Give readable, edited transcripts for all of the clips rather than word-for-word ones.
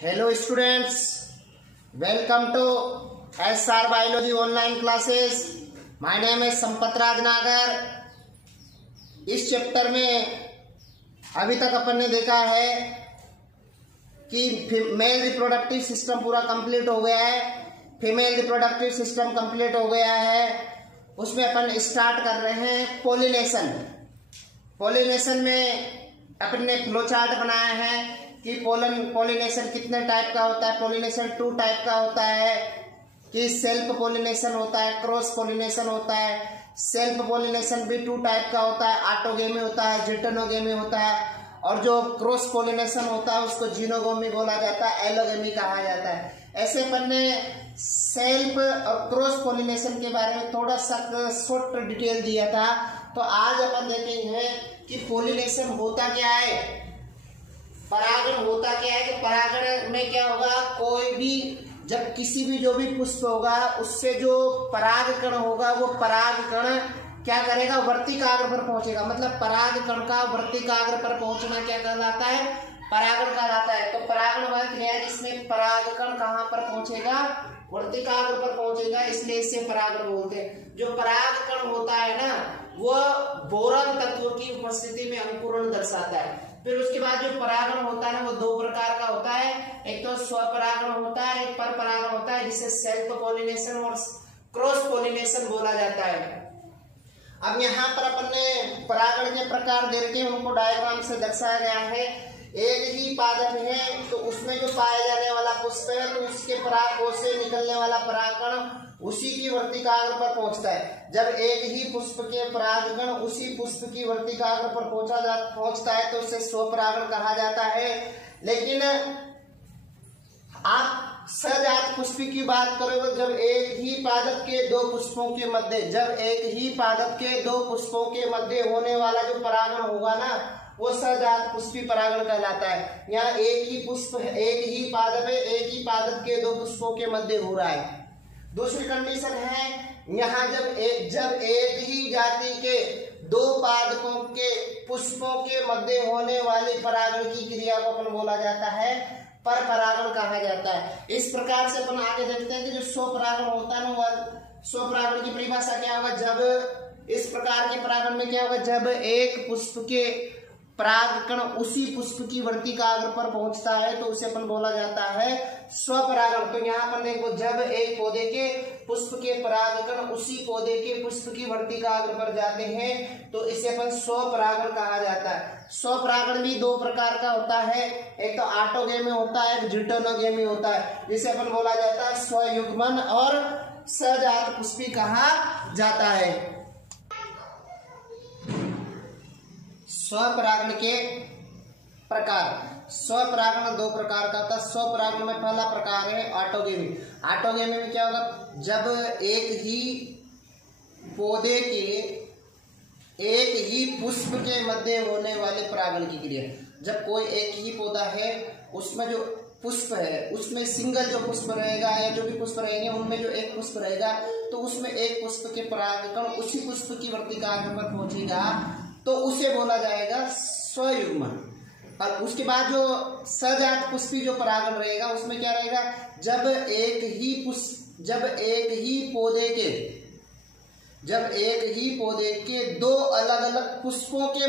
Hello students, welcome to SR Biology online classes. My name is Sampat राज नागर. इस chapter में अभी तक अपन ने देखा है कि मेल रिप्रोडक्टिव सिस्टम पूरा कंप्लीट हो गया है, फीमेल रिप्रोडक्टिव सिस्टम कंप्लीट हो गया है. उसमें अपन स्टार्ट कर रहे हैं पॉलिनेशन. पॉलिनेशन में अपन ने फ्लो चार्ट बनाया है कि पॉलिनेशन कितने टाइप का होता है. पॉलिनेशन 2 टाइप का होता है कि सेल्फ पॉलिनेशन होता है, क्रॉस पॉलिनेशन होता है. सेल्फ पॉलिनेशन भी 2 टाइप का होता है, ऑटोगेमी होता है, जिटोनोगेमी होता है. और जो क्रॉस पॉलिनेशन होता है उसको जीनोगोमी बोला जाता है, एलोगेमी कहा जाता है. ऐसे अपन ने सेल्फ और क्रॉस पॉलिनेशन के बारे में थोड़ा सा शॉर्ट डिटेल दिया था. तो आज अपन देखेंगे कि पॉलिनेशन होता क्या है, परागण होता क्या है. कि परागण में क्या होगा, कोई भी जब किसी भी जो भी पुष्प होगा उससे जो परागकण होगा वो परागकण क्या करेगा, वर्तिकाग्र पर पहुंचेगा. मतलब परागकण का वर्तिकाग्र पर पहुंचना क्या कहलाता है, परागण कहलाता है. तो परागण वह क्रिया है जिसमें परागकण कहाँ पर पहुंचेगा, वर्तिकाग्र पर पहुंचेगा, इसलिए इसे परागण बोलते हैं. जो परागकण होता है ना वो बोरन तत्व की उपस्थिति में अंकुरण दर्शाता है. फिर उसके बाद जो परागण होता है ना वो 2 प्रकार का होता है. एक तो स्वपरागण होता है, एक पर परागण होता है जिसे सेल्फ पॉलिनेशन और क्रॉस पॉलिनेशन बोला जाता है. अब यहाँ पर अपन ने परागण के प्रकार दे रखे हैं, उनको डायग्राम से दर्शाया गया है. एक ही पादप है तो उसमें जो पाया जाने वाला पुष्प है तो उसके परागकोश से निकलने वाला परागकण उसी की वर्तिकाग्र पर पहुंचता है. जब एक ही पुष्प के परागकण उसी पुष्प की वर्तिकाग्र पर पहुंचता है तो उसे स्वपरागण कहा जाता है. लेकिन आप सजात पुष्प की बात करोगे, जब एक ही पादप के 2 पुष्पों के मध्य होने वाला जो परागण होगा ना वो सजात पुष्पी परागण कहलाता है. यहाँ एक ही पुष्प है, एक ही पादप है, एक ही पादप के 2 पुष्पों के मध्य हो रहा है. दूसरी कंडीशन है यहाँ जब एक ही जाति के 2 पादपों के पुष्पों के मध्य होने वाली परागण की क्रिया को अपन बोला जाता है पर परागण कहा जाता है. इस प्रकार से अपन आगे देखते हैं कि जो स्वपरागण होता है ना वह स्वपरागण की परिभाषा क्या होगा. जब इस प्रकार के परागण में क्या होगा, जब एक पुष्प के परागकण उसी पुष्प की वर्तिकाग्र पर पहुंचता है तो उसे अपन बोला जाता है स्वपरागण. तो यहाँ पर देखो, जब एक पौधे के पुष्प के परागकण उसी पौधे के पुष्प की वर्तिकाग्र पर जाते हैं तो इसे अपन स्वपरागण कहा जाता है. स्वपरागण भी 2 प्रकार का होता है, एक तो ऑटोगेमी होता है, एक जिटोनोगेमी होता है, जिसे अपन बोला जाता है स्वयुग्मन और सजात पुष्पी कहा जाता है. स्वपरागण के प्रकार, स्वपरागण 2 प्रकार का होता है. स्वपरागण में पहला प्रकार है ऑटोगेमी. ऑटोगेमी में क्या होगा, जब एक ही पौधे के एक ही पुष्प के मध्य होने वाले परागण की क्रिया. जब कोई एक ही पौधा है उसमें जो पुष्प है उसमें सिंगल जो पुष्प रहेगा या जो भी पुष्प रहेंगे उनमें जो एक पुष्प रहेगा तो उसमें एक पुष्प के परागकण उसी पुष्प की वर्तिकाग्र पर पहुंचेगा तो उसे बोला जाएगा स्वयुग्मन. और उसके बाद जो सजात पुष्पी जो परागण रहेगा उसमें क्या रहेगा, जब एक ही पौधे के 2 अलग अलग पुष्पों के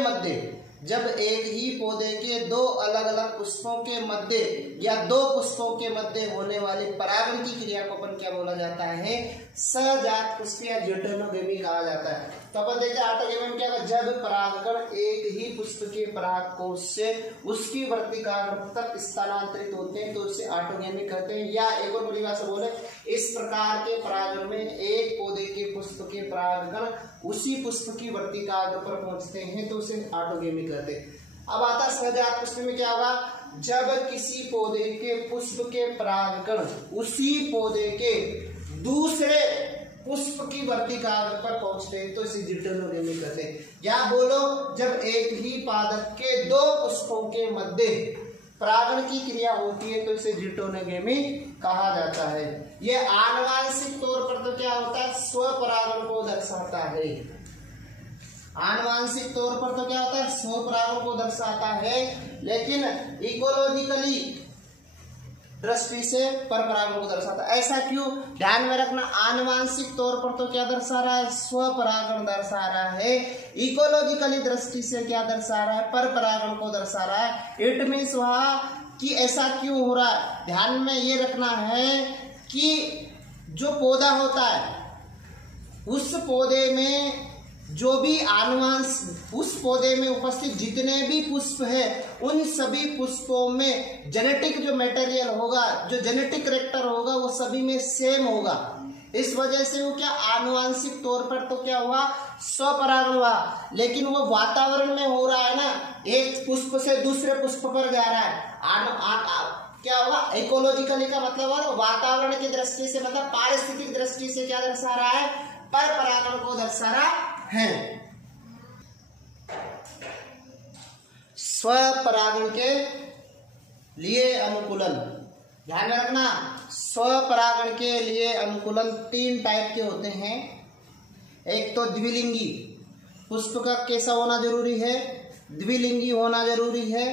मध्य या 2 पुष्पों के मध्य होने वाले परागण की क्रिया को अपन क्या बोला जाता है, सजात पुष्पी या जिटोनोगेमी कहा जाता है. तो अपन देखते हैं ऑटोगेमी में क्या होगा, जब परागकण एक ही पुष्प के परागकोश से उसकी वर्तिकाग्र तक स्थानांतरित होते हैं तो उसे ऑटोगेमी कहते हैं. या एक और परिभाषा बोले, इस प्रकार के परागण में एक पौधे के पुष्प के परागकण उसी पुष्प की वर्तिकाग्र पर पहुंचते हैं तो उसे ऑटोगेमी कहते हैं. अब आता है सजात पुष्प में क्या होगा, जब किसी पौधे के पुष्प के परागकण उसी पौधे के दूसरे पुष्प की वर्तिकाग्र पर पहुंचते हैं तो इसे जिटोनोगेमी कहते हैं. या बोलो, जब एक ही पादप के 2 पुष्पों के मध्य परागण की क्रिया होती है तो इसे जिटोनोगेमी कहा जाता है. यह आनुवांशिक तौर पर तो क्या होता है, स्वपरागण को दर्शाता है. आनुवांशिक तौर पर तो क्या होता है, स्वपरागण को दर्शाता है. लेकिन इकोलॉजिकली दृष्टि से पर परागण को दर्शाता है। ऐसा क्यों? ध्यान में रखना, आनुवांशिक तौर पर तो क्या दर्शा रहा है? स्वपरागण दर्शा रहा है। इकोलॉजिकली दृष्टि से क्या दर्शा रहा है? पर परागण को दर्शा रहा है। इट मीन्स वहां कि ऐसा क्यों हो रहा है? ध्यान में ये रखना है कि जो पौधा होता है उस पौधे में जो भी उस पौधे में उपस्थित जितने भी पुष्प है उन सभी पुष्पों में जेनेटिक जो मटेरियल होगा, जो जेनेटिक कैरेक्टर होगा वो सभी में सेम होगा। इस वजह से वो क्या आनुवांशिक तौर पर तो क्या हुआ? स्वपरागण हुआ। लेकिन वो वातावरण में हो रहा है ना, एक पुष्प से दूसरे पुष्प पर जा रहा है। क्या हुआ? इकोलॉजिकली का मतलब है वातावरण की दृष्टि से, मतलब पारिस्थितिक दृष्टि से क्या दर्शा रहा है? पर परागण को दर्शा रहा है। स्वपरागण के लिए अनुकूलन, ध्यान में रखना, स्वपरागण के लिए अनुकूलन 3 टाइप के होते हैं। एक तो द्विलिंगी, पुष्प का कैसा होना जरूरी है? द्विलिंगी होना जरूरी है।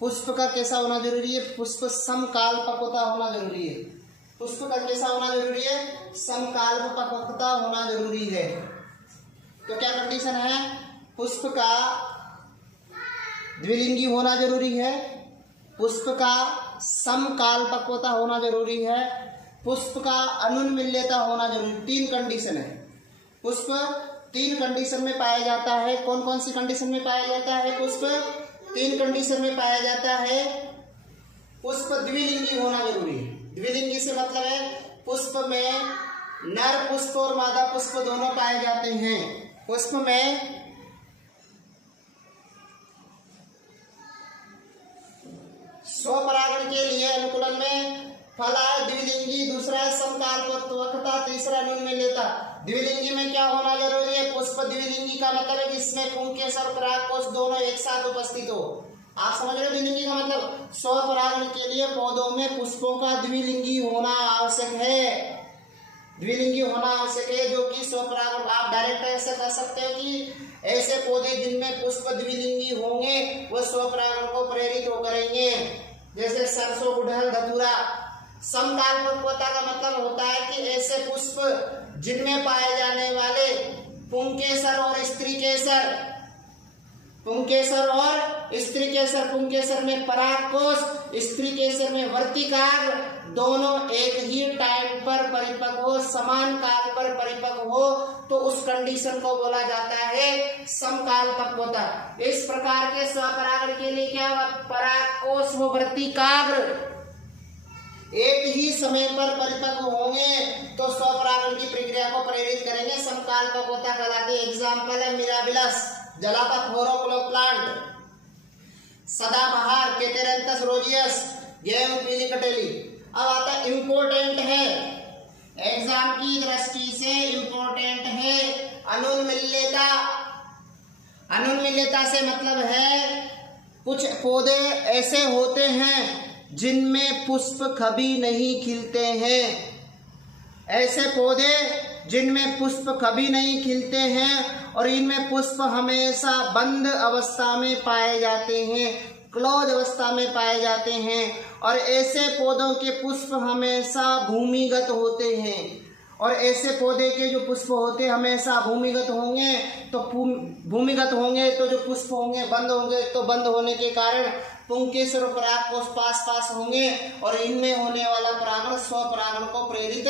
पुष्प का कैसा होना जरूरी है? पुष्प समकालपक्वता होना जरूरी है। पुष्प का कैसा होना जरूरी है? समकालपक्वता होना जरूरी है। तो क्या कंडीशन है? पुष्प का द्विलिंगी होना जरूरी है, पुष्प का समकालपक्वता होना जरूरी है, पुष्प का अनुन्मील्यता होना जरूरी। 3 कंडीशन है। पुष्प 3 कंडीशन में पाया जाता है। कौन कौन सी कंडीशन में पाया जाता है? पुष्प 3 कंडीशन में पाया जाता है। पुष्प द्विलिंगी होना जरूरी है। द्विलिंगी से मतलब है पुष्प में नर पुष्प और मादा पुष्प दोनों पाए जाते हैं। पुष्प में स्वपरागण के लिए अनुकूलन में पहला है द्विलिंगी, दूसरा है समकालपक्वता, तीसरा अनुन्मील्यता। द्विलिंगी में क्या होना जरूरी है? पुष्प द्विलिंगी का मतलब है जिसमें पुंकेसर और परागकोश दोनों एक साथ उपस्थित हो। आप समझ रहे हो? द्विलिंगी का मतलब स्वपरागण के लिए पौधों में पुष्पों का द्विलिंगी होना आवश्यक है। द्विलिंगी होना आवश्यक है, जो कि स्वपरागण। आप डायरेक्ट ऐसे कह सकते हो कि ऐसे पौधे जिनमें पुष्प द्विलिंगी होंगे वो स्वपरागण को प्रेरित करेंगे, जैसे सरसों, गुड़हल, धतूरा। समकालपक्वता का मतलब होता है कि ऐसे पुष्प जिनमें पाए जाने वाले पुंकेसर और स्त्री केसर, पुंकेसर और स्त्री केसर, पुंकेसर में परागकोश, स्त्री केसर में वर्तिकाग्र, दोनों एक ही टाइम पर परिपक्व हो, समान काल पर परिपक्व हो, तो उस कंडीशन को बोला जाता है समकालपक्वता। इस प्रकार के स्वपरागण के लिए क्या हुआ? परागकोश व वर्तिकाग्र एक ही समय पर परिपक्व होंगे तो स्वपरागण की प्रक्रिया को प्रेरित करेंगे, समकालपक्वता कहलाती है। एग्जाम्पल है मिराबिलस, जलाता फ्लोरोक्लो प्लांट, सदाबहार, केटेरेंथस रोजियस, गेहूं पीली कटेली। अब आता है इम्पोर्टेंट है, एग्जाम की दृष्टि से इम्पोर्टेंट है अनुन्मील्यता। अनुन्मील्यता से मतलब है कुछ पौधे ऐसे होते हैं जिनमें पुष्प कभी नहीं खिलते हैं। ऐसे पौधे जिनमें पुष्प कभी नहीं खिलते हैं और इनमें पुष्प हमेशा बंद अवस्था में पाए जाते हैं, क्लोज अवस्था में पाए जाते हैं। और ऐसे पौधों के पुष्प हमेशा भूमिगत होते हैं। और ऐसे पौधे के जो पुष्प होते हैं हमेशा भूमिगत होंगे, तो भूमिगत होंगे तो जो पुष्प होंगे बंद होंगे, तो बंद होने के कारण पुंकेसर और परागकोश पास पास होंगे और इनमें होने वाला परागण स्वपरागण को प्रेरित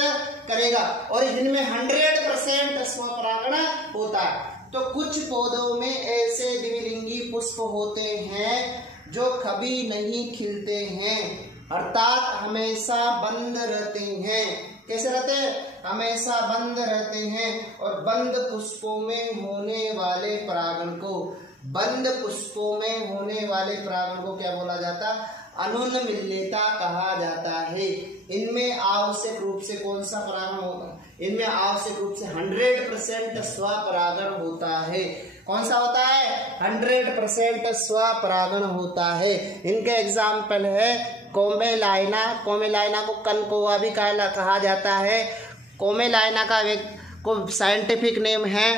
करेगा और इनमें 100% स्वपरागण होता है। तो कुछ पौधों में ऐसे द्विलिंगी पुष्प होते हैं जो कभी नहीं खिलते हैं, अर्थात हमेशा बंद रहते हैं। कैसे रहते हैं? हमेशा बंद रहते हैं। और बंद पुष्पों में होने वाले परागण को, बंद पुष्पों में होने वाले परागण को क्या बोला जाता? अनुन्मील्यता कहा जाता है। इनमें आवश्यक रूप से कौन सा परागण होता है? इनमें आवश्यक रूप से 100% स्वपरागण होता है। कौन सा होता है? 100% स्वपरागण होता है। इनके एग्जाम्पल है कोमेलाइना। कोमेलाइना को कनकोआ भी कहा जाता है। कोमेलाइना का को साइंटिफिक नेम है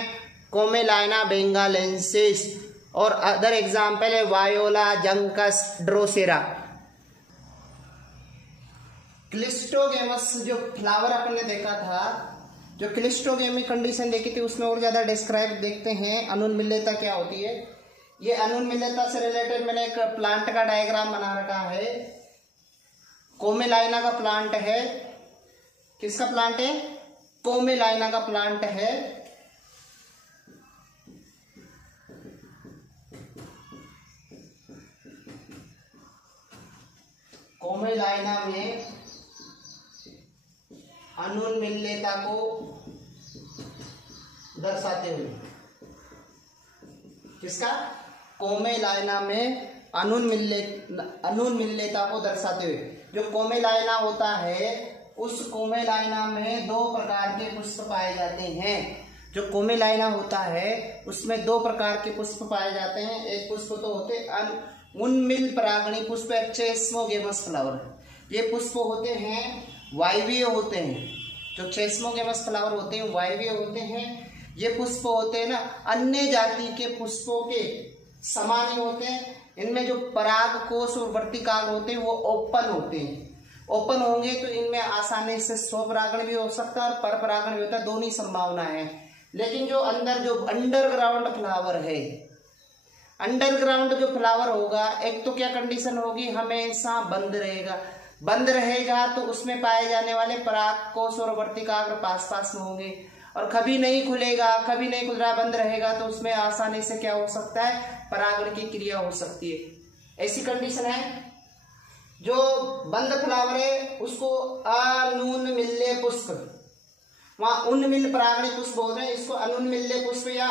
कोमेलाइना बेंगालेंसिस। और अदर एग्जाम्पल है वायोला जंकस ड्रोसेरा। क्लिस्टोगेमस जो फ्लावर अपन ने देखा था, जो क्लिस्टोगेमी कंडीशन देखी थी, उसमें और ज्यादा डिस्क्राइब देखते हैं अनुन्मील्यता क्या होती है। ये अनुन्मील्यता से रिलेटेड मैंने एक प्लांट का डायग्राम बना रखा है। कोमेलाइना का प्लांट है। किसका प्लांट है? कोमेलाइना का प्लांट है। कोमेलाइना में अनुन्मील्यता को दर्शाते हुए, किसका? कोमेलाइना में अनुन्मील्यता को दर्शाते हुए। जो कोमेलाइना होता है, उस कोमेलाइना में दो प्रकार के पुष्प पाए जाते हैं। जो कोमेलाइना होता है उसमें दो प्रकार के पुष्प पाए जाते हैं। एक पुष्प तो होते उन्मिल परागणी पुष्प, चेस्मोगेमस फ्लावर। ये पुष्प होते हैं वायवीय होते हैं। जो चेस्मोगेमस फ्लावर होते हैं वायवीय होते हैं। ये पुष्प होते हैं ना, अन्य जाति के पुष्पों के समान ही होते हैं। इनमें जो पराग कोश और वर्तिकाग्र होते हैं वो ओपन होते हैं। ओपन होंगे तो इनमें आसानी से स्वपरागण भी हो सकता है और परपरागण भी होता है, दोनों संभावना है। लेकिन जो अंदर जो अंडरग्राउंड फ्लावर है, अंडरग्राउंड जो फ्लावर होगा, एक तो क्या कंडीशन होगी, हमेशा बंद रहेगा। बंद रहेगा तो उसमें पाए जाने वाले पराग कोश और वर्तिकाग्र पास पास में होंगे, और कभी नहीं खुलेगा, कभी नहीं खुल रहा, बंद रहेगा तो उसमें आसानी से क्या हो सकता है, परागण की क्रिया हो सकती है। ऐसी कंडीशन है। जो बंद फ्लावर है उसको अनुन्मील्य पुष्प, वहां उन्मिल परागणी पुष्प बोल रहे हैं, इसको अनुन्मील्य पुष्प या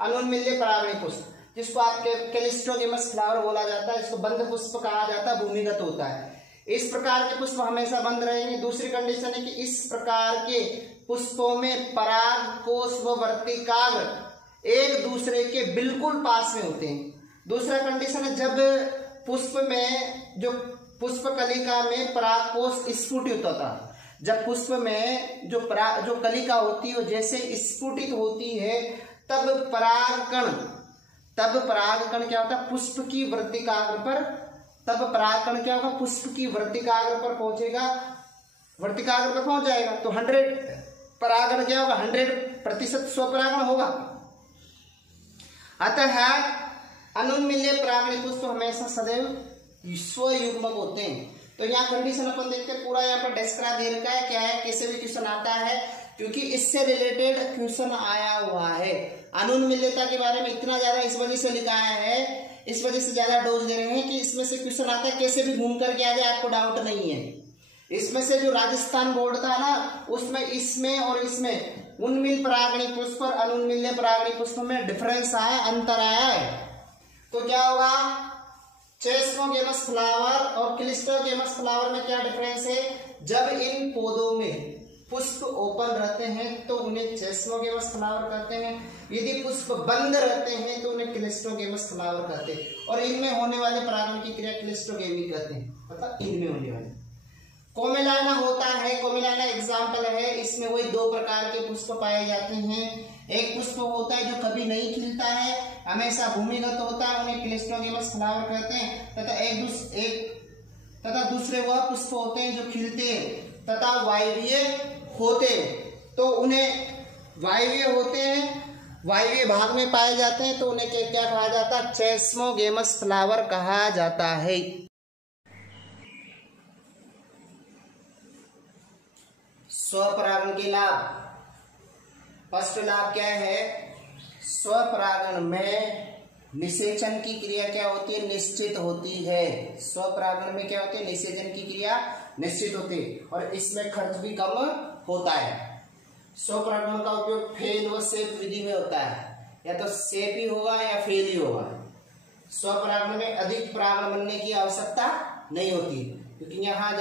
अनुन्मील्य परागणी पुष्प, जिसको आपके क्लिस्टोगेमस फ्लावर बोला जाता है, इसको बंद पुष्प कहा जाता है, भूमिगत होता है। इस प्रकार के पुष्प हमेशा बंद रहेंगे। दूसरी कंडीशन है कि इस प्रकार के पुष्पों में पराग कोश व वर्तिकाग्र एक दूसरे के बिल्कुल पास में होते हैं। दूसरा कंडीशन है जब पुष्प में जो पुष्प कलिका में पराग कोश स्फुटित होता है, जब पुष्प में जो कलिका होती है वो जैसे स्फुटित होती है, तब परागकण क्या होता है, पुष्प की वर्तिकाग्र पर, तब परागकण क्या होगा, पुष्प की वर्तिकाग्र पर पहुंचेगा, वर्तिकाग्र पर पहुंच जाएगा तो 100 परागण क्या होगा, 100% स्वपरागण होगा। अतः अनुन्मील्य परागणी पुष्प हमेशा सदैव स्वयुग्मक होते हैं। तो यहाँ कंडीशन अपन देखते हैं, पूरा यहाँ पर डिस्क्राइब दे रखा है, क्या है, कैसे भी क्वेश्चन आता है, क्योंकि इससे रिलेटेड क्वेश्चन आया हुआ है। अनुन्मील्यता के बारे में इतना ज्यादा इस वजह से लिखाया है, इस वजह से ज्यादा डोज दे रहे हैं कि इसमें से क्वेश्चन आता है, कैसे भी घूम करके आ जाए, आपको डाउट नहीं है। इसमें से जो राजस्थान बोर्ड था ना, उसमें इसमें और इसमें उन्मिल परागणी पुष्प और अनुन्मील्य परागणी पुष्प में डिफरेंस आया, अंतर आया है। तो क्या होगा, चेस्मोगेमस फ्लावर और क्लिस्टोगेमस फ्लावर में क्या डिफरेंस है, जब इन पौधों में पुष्प ओपन रहते हैं तो उन्हें चेस्मोगेमस फ्लावर कहते हैं, यदि पुष्प बंद रहते हैं तो उन्हें क्लिस्टोगेमस फ्लावर कहते हैं, और इनमें होने वाले परागण की क्रिया क्लिस्टोगेमी कहते हैं, मतलब इनमें होने वाले। कोमेलाइना होता है, कोमेलाइना एग्जाम्पल है, इसमें वही दो प्रकार के पुष्प पाए जाते हैं। एक पुष्प होता है जो कभी नहीं खिलता है, हमेशा भूमिगत होता है, उन्हें क्लिस्टोगेमस फ्लावर कहते हैं, तथा दूसरे वह पुष्प होते हैं जो खिलते हैं तथा वायवीय होते हैं। तो उन्हें वायवीय होते हैं, वायवीय भाग में पाए जाते हैं, तो उन्हें क्या कहा जाता है, चेस्मोगेमस फ्लावर कहा जाता है। स्वपरागण के लाभ। फर्स्ट लाभ क्या है, स्वपरागण में निषेचन की क्रिया क्या होती है, निश्चित होती है। स्वपरागण में क्या होती है, निषेचन की क्रिया निश्चित होती है, और इसमें खर्च भी कम होता है। स्वपरागण का उपयोग फेल व सेप विधि में होता है, या तो सेप ही होगा या फेल ही होगा। स्वपरागण में अधिक परागण बनने की आवश्यकता नहीं होती, क्योंकि यहाँ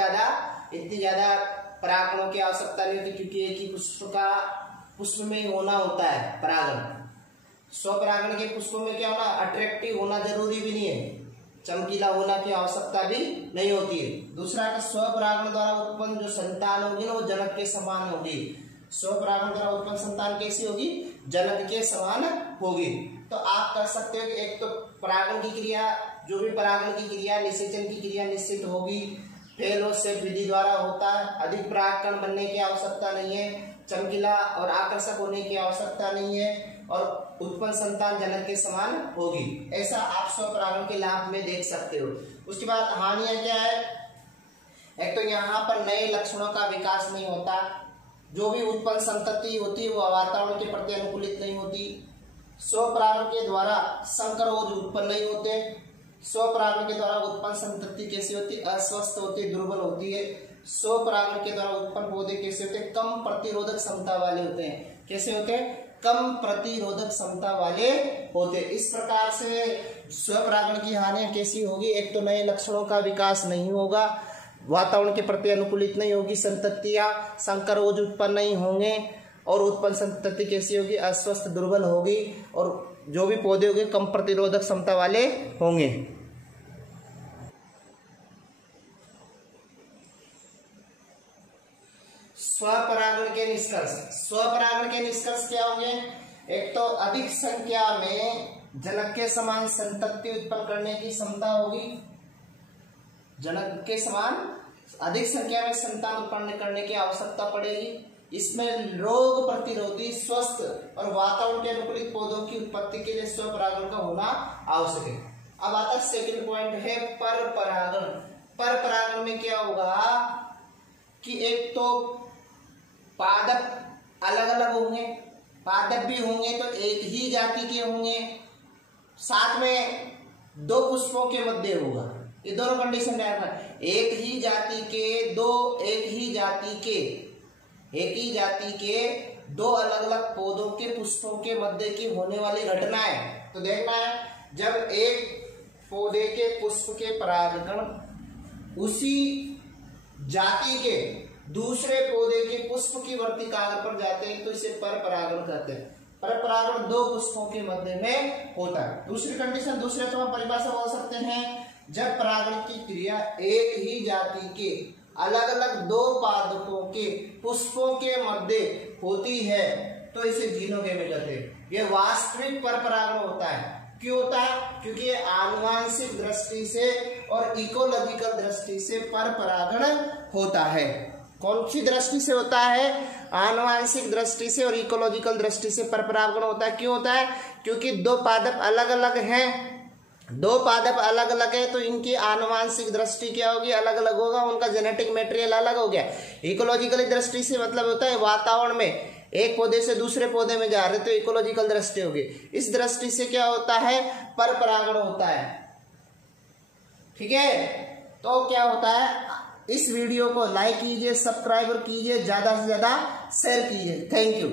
इतनी ज्यादा परागणों की आवश्यकता नहीं होती, क्योंकि एक ही पुष्प में होना होता है परागण। स्वपरागण के पुष्पों में क्या होना, अट्रैक्टिव होना जरूरी भी नहीं है, चमकीला होना की आवश्यकता भी नहीं होती है। दूसरा, स्वपरागण द्वारा उत्पन्न जो संतान होगी ना, वो जनक के समान होगी। स्वपरागण द्वारा उत्पन्न संतान कैसी होगी, जनक के समान होगी। तो आप कर सकते हो कि एक तो परागण की क्रिया, जो भी परागण की क्रिया, निषेचन की क्रिया निश्चित होगी, फेल और सेफ विधि द्वारा होता है। अधिक परागकण बनने की आवश्यकता नहीं है, चमकीला और आकर्षक होने की आवश्यकता नहीं है और उत्पन्न संतान जनक के समान होगी। ऐसा आप स्वपरागण के लाभ में देख सकते हो। उसके बाद हानियां क्या है? एक तो यहाँ पर नए लक्षणों का विकास नहीं होता, जो भी उत्पन्न संतति होती है वो वातावरण के प्रति अनुकूलित नहीं होती। स्वपरागण के द्वारा संकरोध उत्पन्न नहीं होते। स्वपरागण के द्वारा उत्पन्न संतति कैसी होती? अस्वस्थ होती, दुर्बल होती है। स्वपरागण के द्वारा उत्पन्न पौधे कैसे होते? कम प्रतिरोधक क्षमता वाले होते हैं। कैसे होते हैं? कम प्रतिरोधक क्षमता वाले होते। इस प्रकार से स्वपरागण की हानियां कैसी होगी? एक तो नए लक्षणों का विकास नहीं होगा, वातावरण के प्रति अनुकूलित नहीं होगी, संततियां संकरोध उत्पन्न नहीं होंगे और उत्पन्न संतति कैसी होगी? अस्वस्थ, दुर्बल होगी और जो भी पौधे होंगे कम प्रतिरोधक क्षमता वाले होंगे। स्वपरागण के निष्कर्ष। स्वपरागण के निष्कर्ष क्या होंगे? एक तो अधिक संख्या में जनक के समान संतति उत्पन्न करने की क्षमता होगी। जनक के समान अधिक संख्या में संतान उत्पन्न करने की आवश्यकता पड़ेगी। इसमें रोग प्रतिरोधी, स्वस्थ और वातावरण के अनुकूलित पौधों की उत्पत्ति के लिए स्वपरागण का होना आवश्यक है। अब आता है सेकंड पॉइंट है परपरागण। परपरागण में क्या होगा कि एक तो पादप अलग अलग होंगे, पादप भी होंगे तो एक ही जाति के होंगे, साथ में दो पुष्पों के मध्य होगा। ये दोनों कंडीशन क्या है? एक ही जाति के दो अलग अलग पौधों के पुष्पों के मध्य की होने वाली घटनाएं। तो देखना है, जब एक पौधे के पुष्प के परागकण उसी जाति के दूसरे पौधे के पुष्प की वर्ती कागज पर जाते हैं तो इसे परपरागण कहते हैं। परपरागण दो पुष्पों के मध्य में होता है। दूसरी कंडीशन, दूसरे तो परिभाषा बोल सकते हैं, जब परागण की क्रिया एक ही जाति के अलग अलग दो पादपों के पुष्पों के मध्य होती है तो इसे जीनोगेमी कहते हैं। यह वास्तविक परपरागण होता है। क्यों होता है? क्योंकि ये आनुवांशिक दृष्टि से और इकोलॉजिकल दृष्टि से परपरागण होता है। कौन सी दृष्टि से होता है? आनुवांशिक दृष्टि से और इकोलॉजिकल दृष्टि से परपरागण होता है। क्यों होता है? क्योंकि दो पादप अलग अलग हैं, दो पादप अलग अलग है तो इनकी आनुवांशिक दृष्टि क्या होगी? अलग अलग होगा, उनका जेनेटिक मटेरियल अलग हो गया। इकोलॉजिकल दृष्टि से मतलब होता है वातावरण में एक पौधे से दूसरे पौधे में जा रहे तो इकोलॉजिकल दृष्टि होगी। इस दृष्टि से क्या होता है? परपरागण होता है। ठीक है, तो क्या होता है? इस वीडियो को लाइक कीजिए, सब्सक्राइब कीजिए, ज्यादा से ज्यादा शेयर कीजिए। Thank you.